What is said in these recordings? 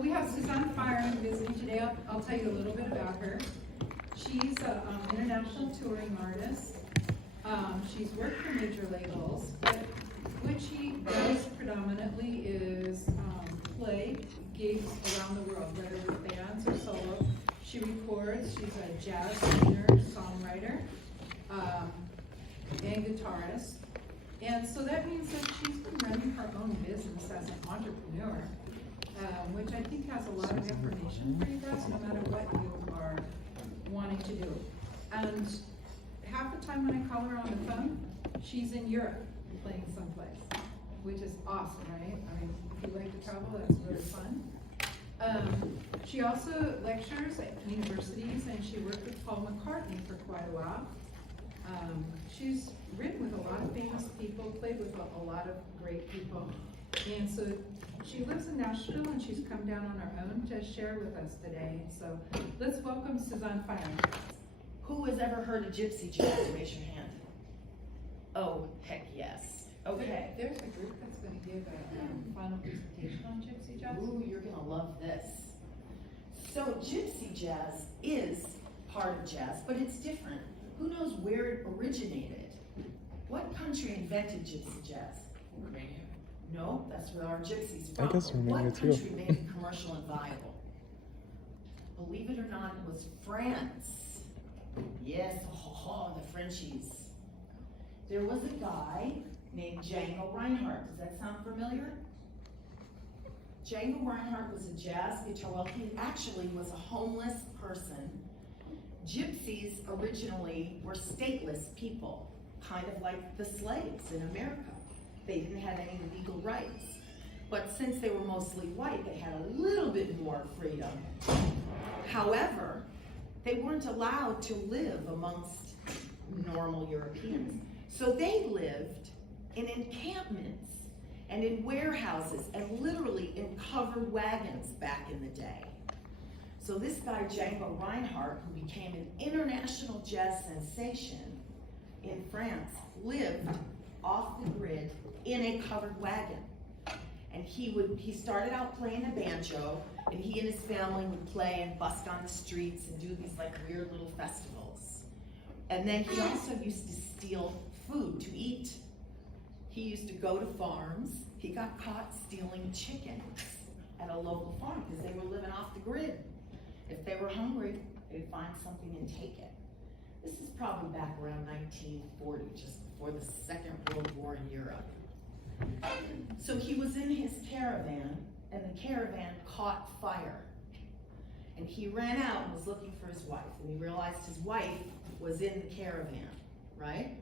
We have Suzanne Firing visiting today. I'll tell you a little bit about her. She's an international touring artist. She's worked for major labels, but what she does predominantly is play gigs around the world, whether with bands or solo. She records. She's a jazz singer, songwriter, and guitarist. And so that means that she's been running her own business as an entrepreneur, which I think has a lot of information for you guys, no matter what you are wanting to do. And half the time when I call her on the phone, she's in Europe playing someplace, which is awesome, right? I mean, if you like to travel, that's really fun. She also lectures at universities, and she worked with Paul McCartney for quite a while. She's written with a lot of famous people, played with a lot of great people. And so she lives in Nashville, and she's come down on her own to share with us today. So let's welcome Suzanne Firing. Who has ever heard of Gypsy Jazz? Raise your hand. Oh, heck yes. Okay. There's a group that's going to give a final presentation on Gypsy Jazz. Ooh, you're going to love this. So Gypsy Jazz is part of jazz, but it's different. Who knows where it originated? What country invented Gypsy Jazz? Romania. No, that's where our gypsies are I from. guess Romania What too. country made it commercial and viable? Believe it or not, it was France. Yes, the Frenchies. There was a guy named Django Reinhardt. Does that sound familiar? Django Reinhardt was a jazz guitar. Well, he actually was a homeless person. Gypsies originally were stateless people, kind of like the slaves in America. They didn't have any legal rights. But since they were mostly white, they had a little bit more freedom. However, they weren't allowed to live amongst normal Europeans. So they lived in encampments and in warehouses and literally in covered wagons back in the day. So this guy, Django Reinhardt, who became an international jazz sensation in France, lived off the grid in a covered wagon. And he started out playing the banjo, and he and his family would play and busk on the streets and do these like weird little festivals. And then he also used to steal food to eat. He used to go to farms. He got caught stealing chickens at a local farm because they were living off the grid. If they were hungry, they'd find something and take it. This is probably back around 1940, just before the Second World War in Europe. So he was in his caravan, and the caravan caught fire. And he ran out and was looking for his wife, and he realized his wife was in the caravan, right?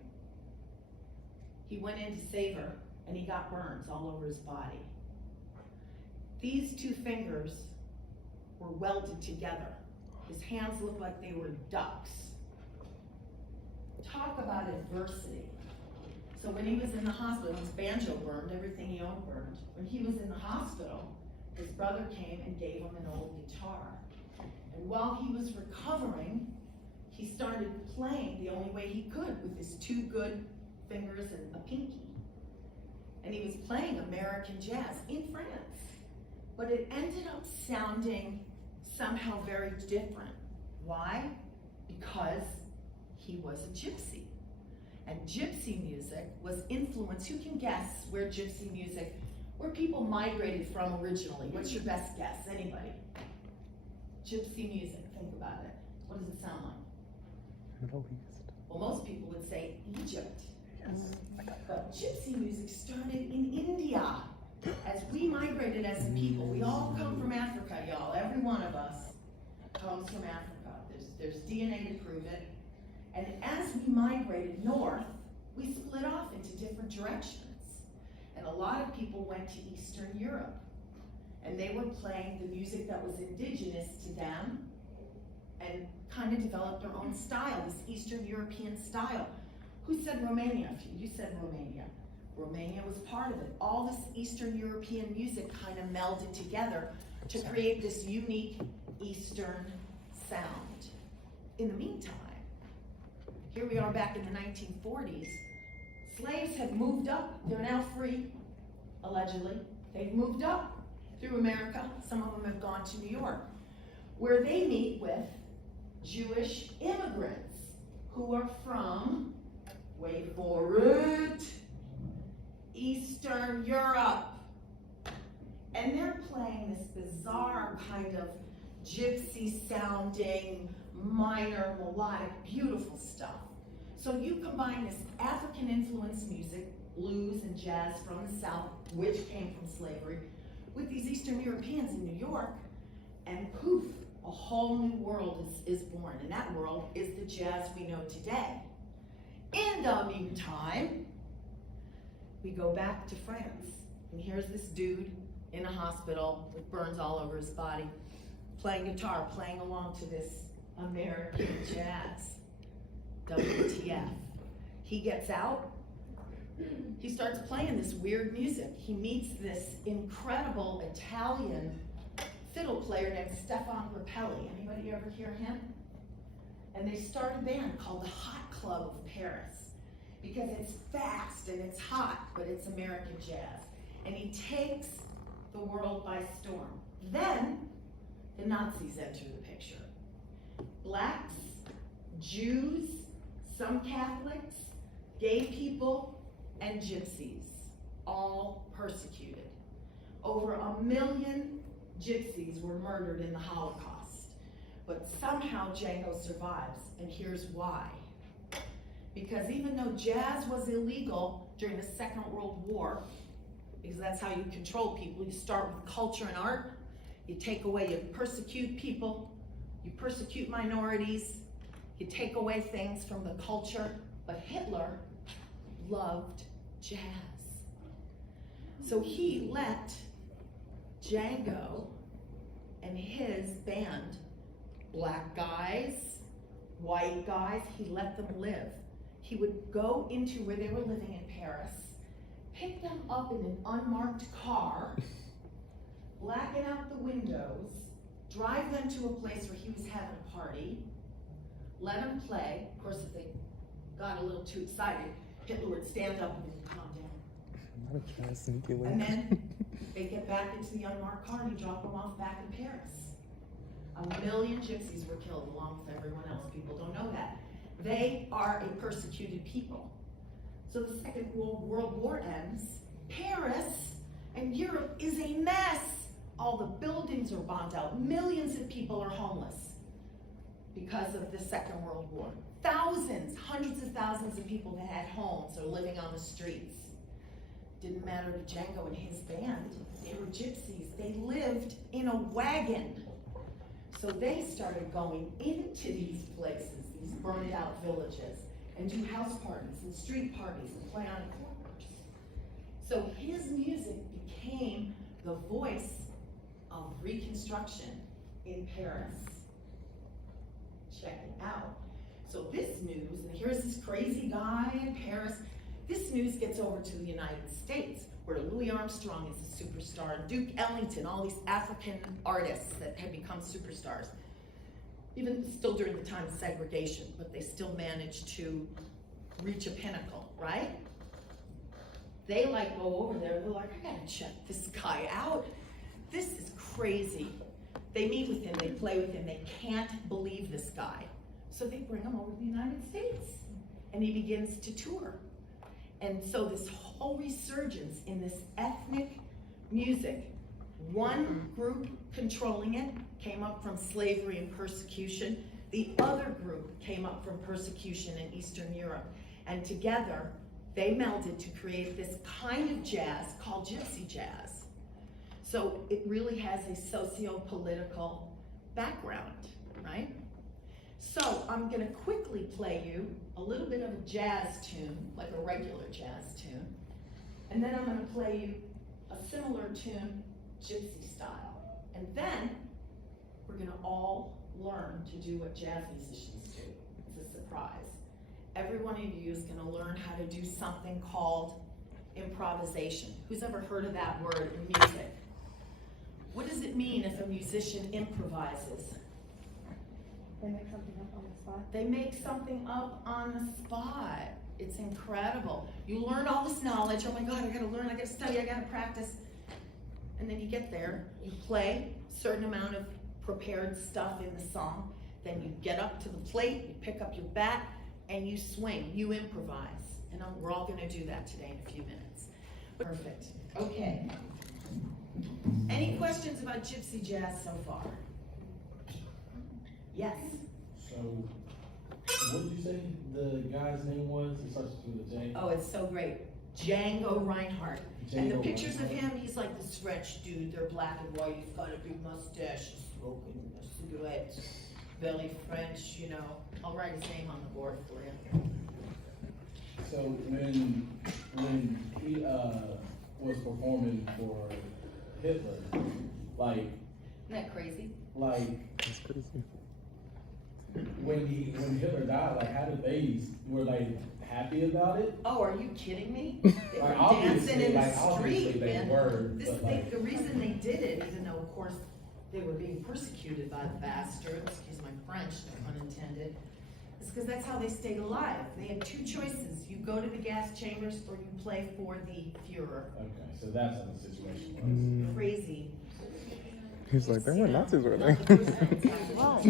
He went in to save her, and he got burns all over his body. These two fingers were welded together. His hands looked like they were ducks. Talk about adversity. So when he was in the hospital, his banjo burned, everything he owned burned. When he was in the hospital, his brother came and gave him an old guitar. And while he was recovering, he started playing the only way he could with his two good fingers and a pinky. And he was playing American jazz in France. But it ended up sounding somehow very different. Why? Because he was a gypsy. And gypsy music was influenced. Who can guess where gypsy music, where people migrated from originally? What's your best guess? Anybody? Gypsy music, think about it. What does it sound like? Middle East. Well, most people would say Egypt. Yes. But gypsy music started in India. As we migrated as a people, we all come from Africa, y'all. Every one of us comes from Africa. There's DNA to prove it. And as we migrated north, we split off into different directions. And a lot of people went to Eastern Europe. And they were playing the music that was indigenous to them and kind of developed their own style, this Eastern European style. Who said Romania? You said Romania. Romania was part of it. All this Eastern European music kind of melded together to create this unique Eastern sound. In the meantime, here we are back in the 1940s. Slaves have moved up. They're now free, allegedly. They've moved up. through America. Some of them have gone to New York, where they meet with Jewish immigrants who are from, wait for it, Eastern Europe. And they're playing this bizarre kind of gypsy sounding, minor, melodic, beautiful stuff. So you combine this African influenced music, blues and jazz from the South, which came from slavery, with these Eastern Europeans in New York, and poof, a whole new world is born. And that world is the jazz we know today. In the meantime, we go back to France, and here's this dude in a hospital with burns all over his body, playing guitar, playing along to this American jazz. WTF. He gets out, he starts playing this weird music. He meets this incredible Italian fiddle player named Stefan Grappelli. Anybody ever hear him? And they start a band called the Hot Club of Paris, because it's fast and it's hot, but it's American jazz. And he takes the world by storm. Then the Nazis enter the picture. Blacks, Jews, some Catholics, gay people, and gypsies, all persecuted. Over 1 million gypsies were murdered in the Holocaust. But somehow Django survives, and here's why. Because even though jazz was illegal during the Second World War, because that's how you control people, you start with culture and art, you take away, you persecute people, you persecute minorities, you take away things from the culture, but Hitler loved jazz. So he let Django and his band, black guys, white guys, he let them live. He would go into where they were living in Paris, pick them up in an unmarked car, blacken out the windows, drive them to a place where he was having a party, let them play. Of course, if they got a little too excited, Hitler would stand up and then calm down. And then they get back into the unmarked car and he dropped them off back in Paris. 1 million gypsies were killed along with everyone else. People don't know that. They are a persecuted people. So the Second World War ends. Paris and Europe is a mess. All the buildings are bombed out. Millions of people are homeless because of the Second World War. Thousands, hundreds of thousands of people that had homes are living on the streets. Didn't matter to Django and his band. They were gypsies. They lived in a wagon. So they started going into these places, these burned out villages, and do house parties and street parties and play on corners. So his music became the voice of Reconstruction in Paris. Check it out. So this news, and here's this crazy guy in Paris, this news gets over to the United States, where Louis Armstrong is a superstar, and Duke Ellington, all these African artists that had become superstars. Even still during the time of segregation, but they still managed to reach a pinnacle, right? They go over there, they're like, I gotta check this guy out. This is crazy. They meet with him, they play with him, they can't believe this guy. So they bring him over to the United States, and he begins to tour. And so this whole resurgence in this ethnic music, one group controlling it came up from slavery and persecution. The other group came up from persecution in Eastern Europe. And together, they melded to create this kind of jazz called Gypsy Jazz. So it really has a socio-political background, right? So I'm gonna quickly play you a little bit of a jazz tune, like a regular jazz tune. And then I'm gonna play you a similar tune, gypsy style. And then we're gonna all learn to do what jazz musicians do. It's a surprise. Every one of you is gonna learn how to do something called improvisation. Who's ever heard of that word in music? What does it mean if a musician improvises? They make something up on the spot. They make something up on the spot. It's incredible. You learn all this knowledge. Oh my God, I gotta learn, I gotta study, I gotta practice. and then you get there, you play a certain amount of prepared stuff in the song, then you get up to the plate, you pick up your bat, and you swing, you improvise. And we're all gonna do that today in a few minutes. Perfect, okay. Any questions about Gypsy Jazz so far? Yes? So, what did you say the guy's name was? It starts with a J. Oh, it's so great. Django Reinhardt. And the Django pictures of Reinhardt. him, he's like this French dude. They're black and white. He's got a big mustache, smoking a cigarette, very French, you know. I'll write his name on the board for you. So when he was performing for Hitler, like Isn't that crazy? That's crazy. when Hitler died, like how did they were like happy about it? Oh, are you kidding me? They were Like, dancing in like, the obviously street, they man. were, This, but they, like, the reason they did it, even though of course they were being persecuted by the bastards, excuse my French, no pun intended, is because that's how they stayed alive. They had two choices. You go to the gas chambers or you play for the Fuhrer. okay, so that's how the situation was. Crazy. He's like, there were Nazis, were there? Why? What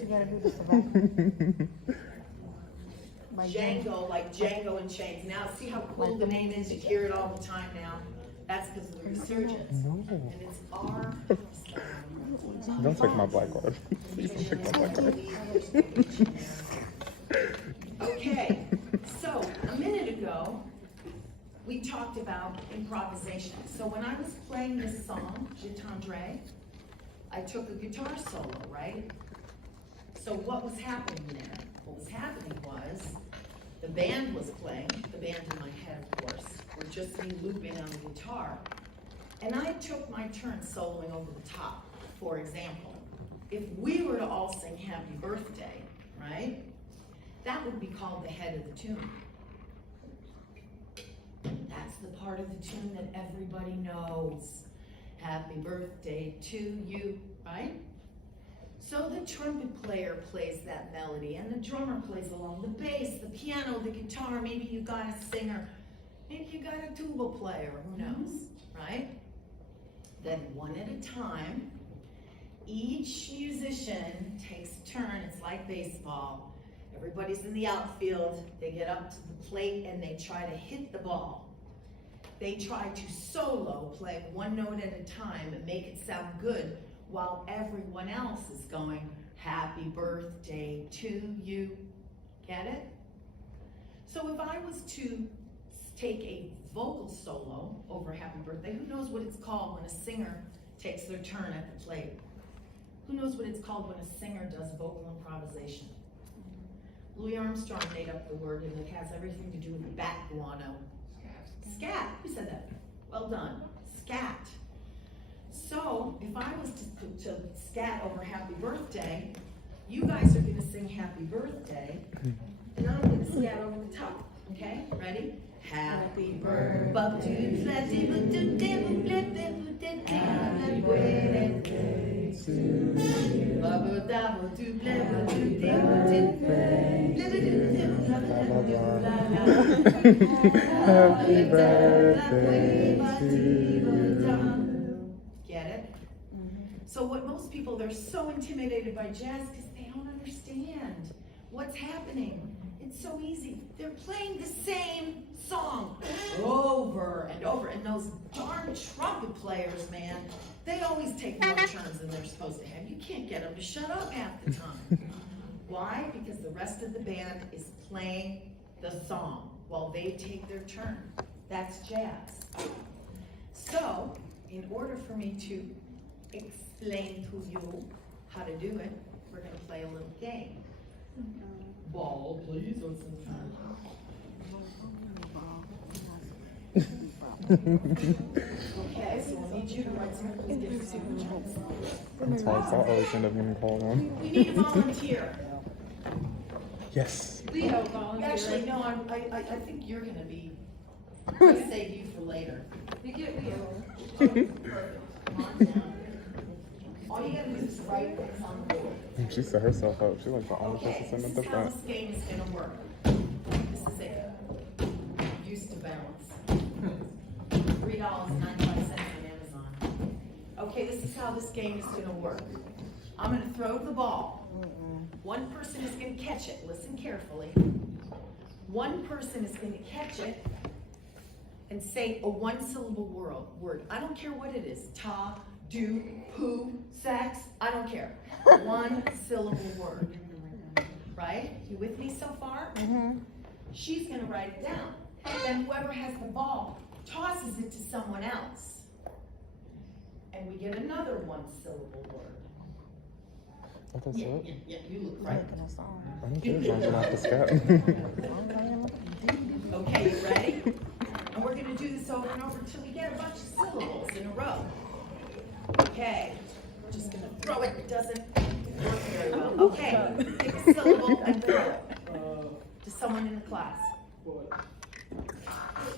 you gotta do to survive? My Django, like Django in chains. Now see how cool the name is? You hear it all the time now. That's because of the resurgence. No. And it's our Don't take my black card. Please don't take my black card. Okay, so a minute ago, we talked about improvisation. So when I was playing this song, Je Tendrai, I took a guitar solo, right? So what was happening there? What was happening was, the band was playing, the band in my head, of course, or just me looping on the guitar. And I took my turn soloing over the top. For example, if we were to all sing Happy Birthday, right? That would be called the head of the tune. That's the part of the tune that everybody knows. Happy birthday to you, right? So the trumpet player plays that melody, and the drummer plays along, the bass, the piano, the guitar, maybe you got a singer, maybe you got a tuba player, who knows, right? Then one at a time, each musician takes a turn. It's like baseball. Everybody's in the outfield, they get up to the plate and they try to hit the ball. They try to solo, play one note at a time and make it sound good while everyone else is going, happy birthday to you. Get it? So if I was to take a vocal solo over happy birthday, who knows what it's called when a singer takes their turn at the plate? Who knows what it's called when a singer does vocal improvisation? Louis Armstrong made up the word, and it has everything to do with bat guano. Scat. Who said that? Well done. Scat. So if I was to scat over happy birthday, you guys are going to sing happy birthday, and I'm going to scat over the top. Okay? Ready? Happy birthday to you. Happy birthday to you. Get it? So what most people, they're so intimidated by jazz because they don't understand what's happening. It's so easy. They're playing the same song over and over. And those darn trumpet players, man, they always take more turns than they're supposed to have. You can't get them to shut up half the time. Why? Because the rest of the band is playing the song while they take their turn. That's jazz. So, in order for me to explain to you how to do it, we're going to play a little game. Ball, please, or something. Okay, so we'll need you to write some of these signatures. That's why I always end up getting called on. We need a volunteer. Yes. Leo volunteer. Actually, no, I think you're going to be, I'll save you for later. You get Leo. Perfect. Come on down. All you gotta do is write what's on the board. She set herself up. She's like the only Okay, person sitting at this the is how front. this game is gonna work. This is it. Used to balance. $3.95 Okay, this is how this game is gonna work. I'm gonna throw the ball. One person is gonna catch it. Listen carefully. One person is gonna catch it and say a one-syllable word. I don't care what it is. Ta, do, poo, sex. I don't care. One-syllable word. Right? You with me so far? Mm-hmm. She's gonna write it down. Then whoever has the ball tosses it to someone else. And we get another one-syllable word. Oh, that's Yeah, it? yeah, you look right. Making a song. I'm good. I'm gonna have to scat. Okay, you ready? And we're gonna do this over and over until we get a bunch of syllables in a row. Okay, we're just gonna throw it. It doesn't work very well. Okay, take a syllable and throw it to someone in the class.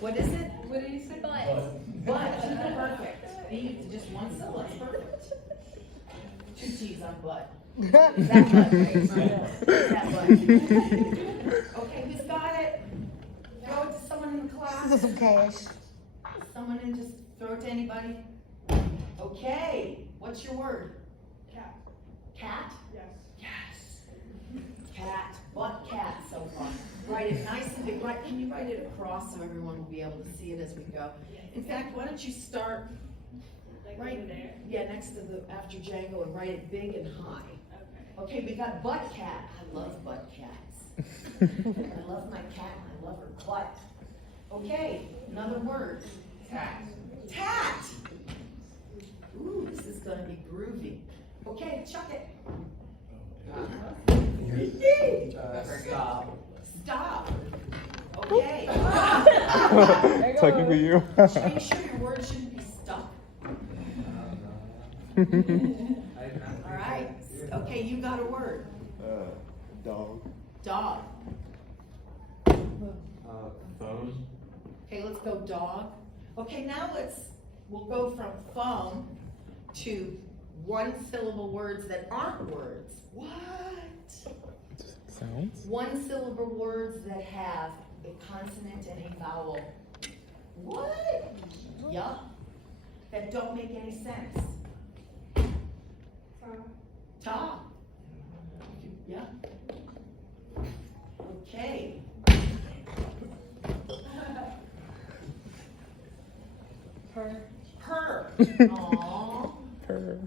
What is it? What did you say? Butt. Perfect. Just one syllable. That's perfect. 2 T's on butt. That butt. That butt. Okay, who's got it? Throw it to someone in the class. Some cash. Someone and just throw it to anybody. Okay, what's your word? Cat. Cat? Yes. Yes. Cat, butt cat so far. Write it nice and big. Can you write it across so everyone will be able to see it as we go? In fact, why don't you start right there? Yeah, next to the, after Django, and write it big and high. Okay, we got butt cat. I love butt cats. I love my cat and I love her butt. Okay, another word. Tat. Tat. Ooh, this is gonna be groovy. Okay, chuck it. Stop. Stop. Okay. Technically you. Are you sure your word shouldn't be stuck? All right. Okay, you got a word. Dog. Dog. Phone. Okay, let's go dog. Okay, now we'll go from phone to one-syllable words that aren't words. What? Sounds? One-syllable words that have a consonant and a vowel. What? Yup. That don't make any sense. Ta. Yeah. Okay. Her. Her. Aww. Purr.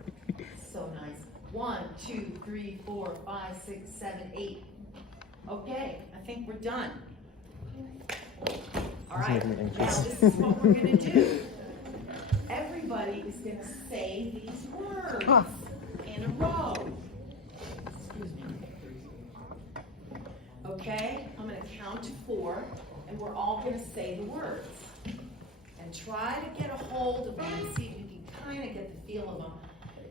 So nice. 1, 2, 3, 4, 5, 6, 7, 8. Okay, I think we're done. All right, making me now anxious. this is what we're gonna do. Everybody is gonna say these words in a row. Excuse me. Okay, I'm gonna count to 4, and we're all gonna say the words. And try to get a hold of them and see if you can kind of get the feel of them.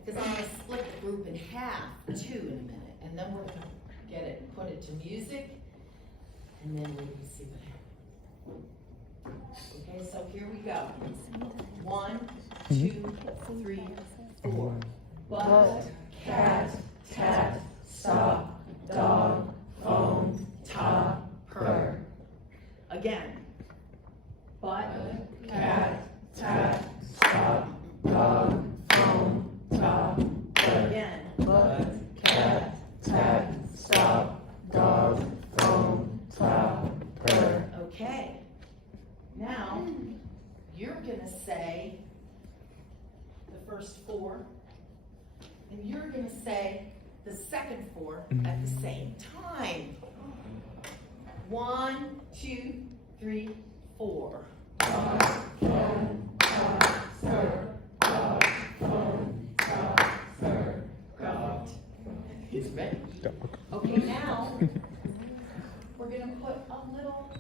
Because I'm gonna split the group in half, 2 in a minute, and then we're gonna get it, put it to music, and then we're gonna see what happens. Okay, so here we go. 1, 2, 3, 4. Butt, cat, tat, stop, dog, phone, top, purr. Again. Butt, cat, tat, stop, dog, phone, top, purr. Again. Butt, cat, tat, stop, dog, phone, top, purr. Okay. Now, you're gonna say the first 4, and you're gonna say the second 4 at the same time. 1, 2, 3, 4. He's ready. Dog. Okay, now we're gonna put a little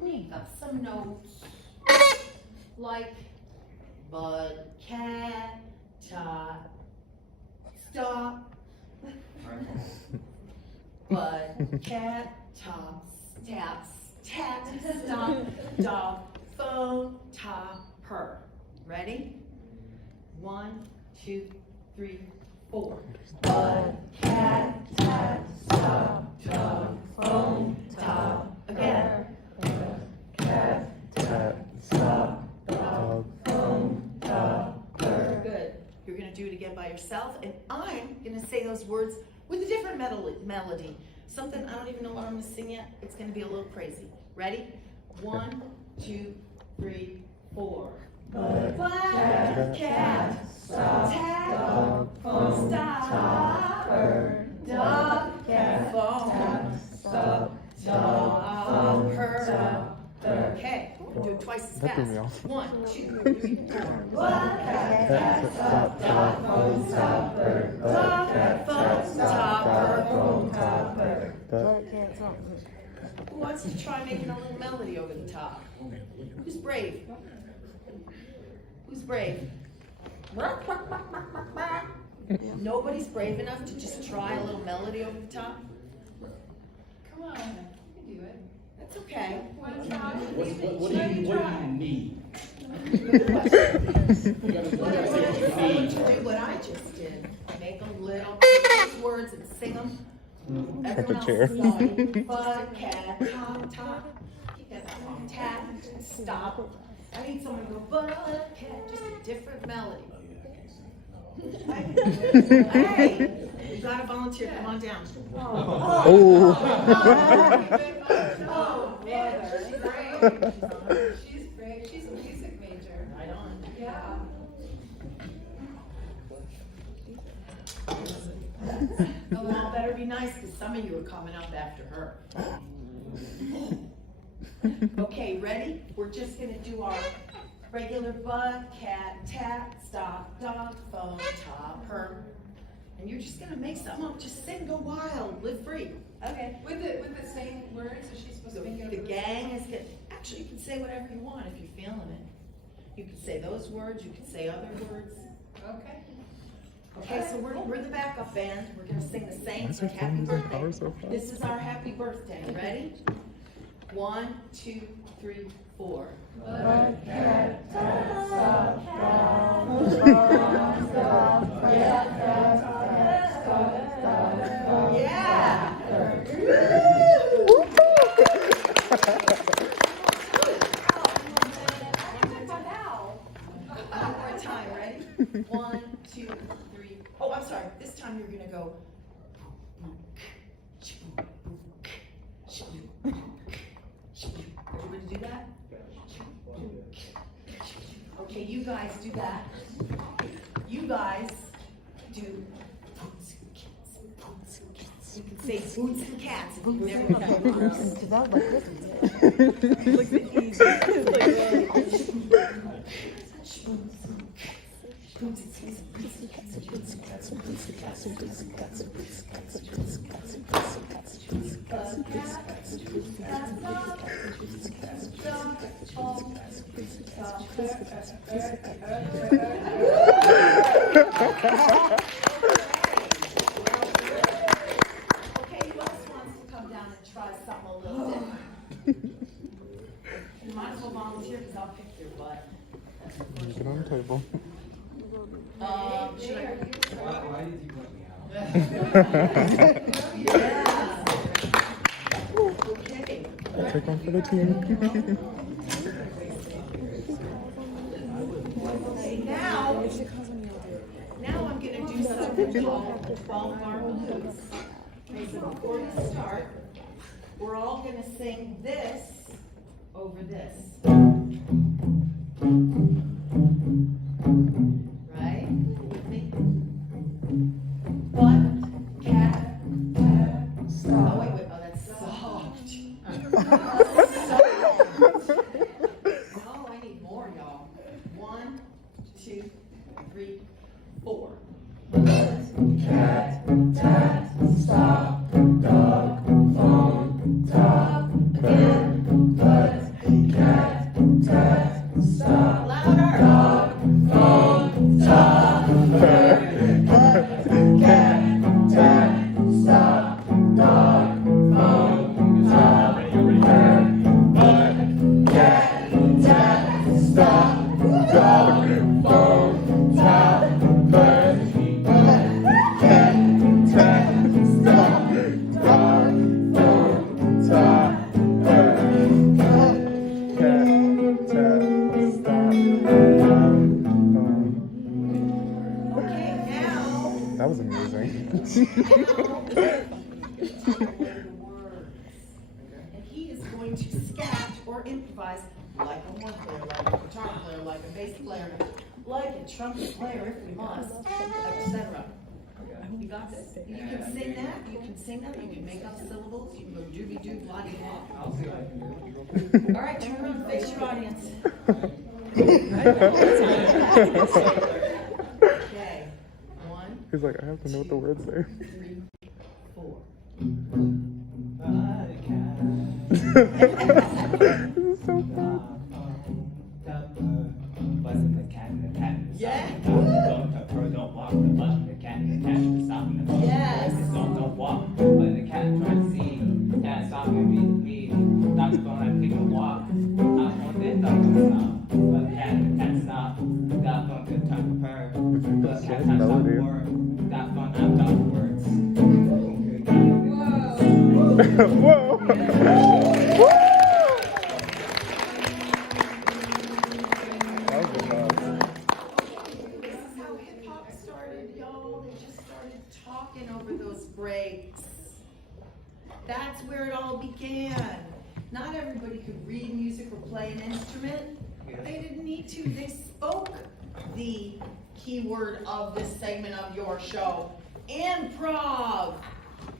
leave up some notes like bud, cat, tot, stop. Bud, cat, tops, taps, tat, stop, dog, phone, top, purr. Ready? 1, 2, 3, 4. Bud, cat, tat, stop, dog, phone, top. Again. Cat, stop, dog, phone, dog, purr. Good. You're by yourself, and I'm gonna say those words with a different melody. Something I don't even know what I'm gonna sing yet. It's gonna be a little crazy. Ready? 1, 2, 3, 4. Black cat, stop, tap, phone, stop, dog, cat, phone, stop, dog, her. Okay, we're gonna do it twice as That threw fast. me off. 1, 2, 3, 4. Black cat, stop, dog, phone, stop, dog, cat, phone, stop, phone, stop. But can't stop. Who wants to try making a little melody over the top? Who's brave? Who's brave? Nobody's brave enough to just try a little melody over the top? Come on, you can do it. That's okay. What do you need? What if you do what I just did? Make a little, take those words and sing them. Everyone else chair. is going, bug, cat, top, top. Keep that on tap, stop. I need someone to go, bug, cat, just a different melody. Hey, you gotta volunteer, come on down. Oh. Oh, brother. She's brave. She's brave. She's a music major. Right on. Yeah. You all better be nice, because some of you are coming up after her. Okay, ready? We're just gonna do our regular bug, cat, tap, stop, dog, phone, top, her. And you're just gonna make something up. Just sing, go wild, live free. Okay. With the same words, is she supposed to make it? The gang is good. Actually, you can say whatever you want if you're feeling it. You can say those words, you can say other words. Okay. Okay, so we're the backup band. We're gonna sing the Saints Why like is happy your phone using power birthday. so fast? This is our happy birthday. Ready? 1, 2, 3, 4. Yeah. One more time, ready? 1, 2, 3. Oh, I'm sorry. This time you're gonna go. Everybody do that? Okay, you guys do that. You guys do. You can say boots and cats if you've never done it. Because I was like, this is Okay, who else wants to come down and try something a little different? You might as well volunteer because I'll kick your butt. Get on the table. Should I? Why did you put me out? Yeah. Okay. Take one for the team. Now I'm gonna do something called 12-bar blues. Okay, so before we start, we're all gonna sing this over this. Right? With me? Butt, cat, stop. Oh, wait, oh, that's soft. Soft. Oh, I need more, y'all. 1, 2, 3, 4. Cat, tat, stop, dog, phone, top, again, butt, cat, tat, stop, louder, dog, phone, top, bird, butt, cat, tat, stop, dog, phone, top, bird, butt, cat, tat, stop, dog, phone, top, bird. Okay, now That was amazing. And he is going to scat or improvise like a horn player, like a guitar player, like a bass player, like a trumpet player if we must, etc. You got this. You can sing that, you can sing that, you can make up syllables, you can go doobie doo, blah de blah. I'll see what I can do. All right, turn around, face your audience. Okay, 1, He's like, I have to know what the words say. 3, 4. This is so fun. Yeah. Don't walk the bus, the cat and the cat is stopping the bus. Yes. Don't walk, but the cat trying to see. Cat stopping me. Doctor gonna take a walk. I want this dog to stop, but the cat stop. Dog gonna turn to her, but cat trying to stop the word. Dog gonna not stop the words. Whoa. That was nuts. This is how hip hop started, y'all. They just started talking over those breaks. That's where it all began. Not everybody could read music or play an instrument. They didn't need to. They spoke the keyword of this segment of your show. Improv.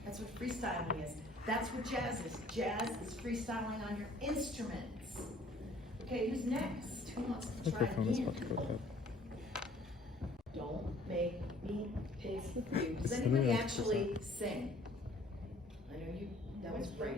That's what freestyling is. That's what jazz is. Jazz is freestyling on your instruments. Okay, who's next? Who wants to try Microphone is again? about to go dead. Don't make me pick you. Does anybody actually sing? I know you, that was great.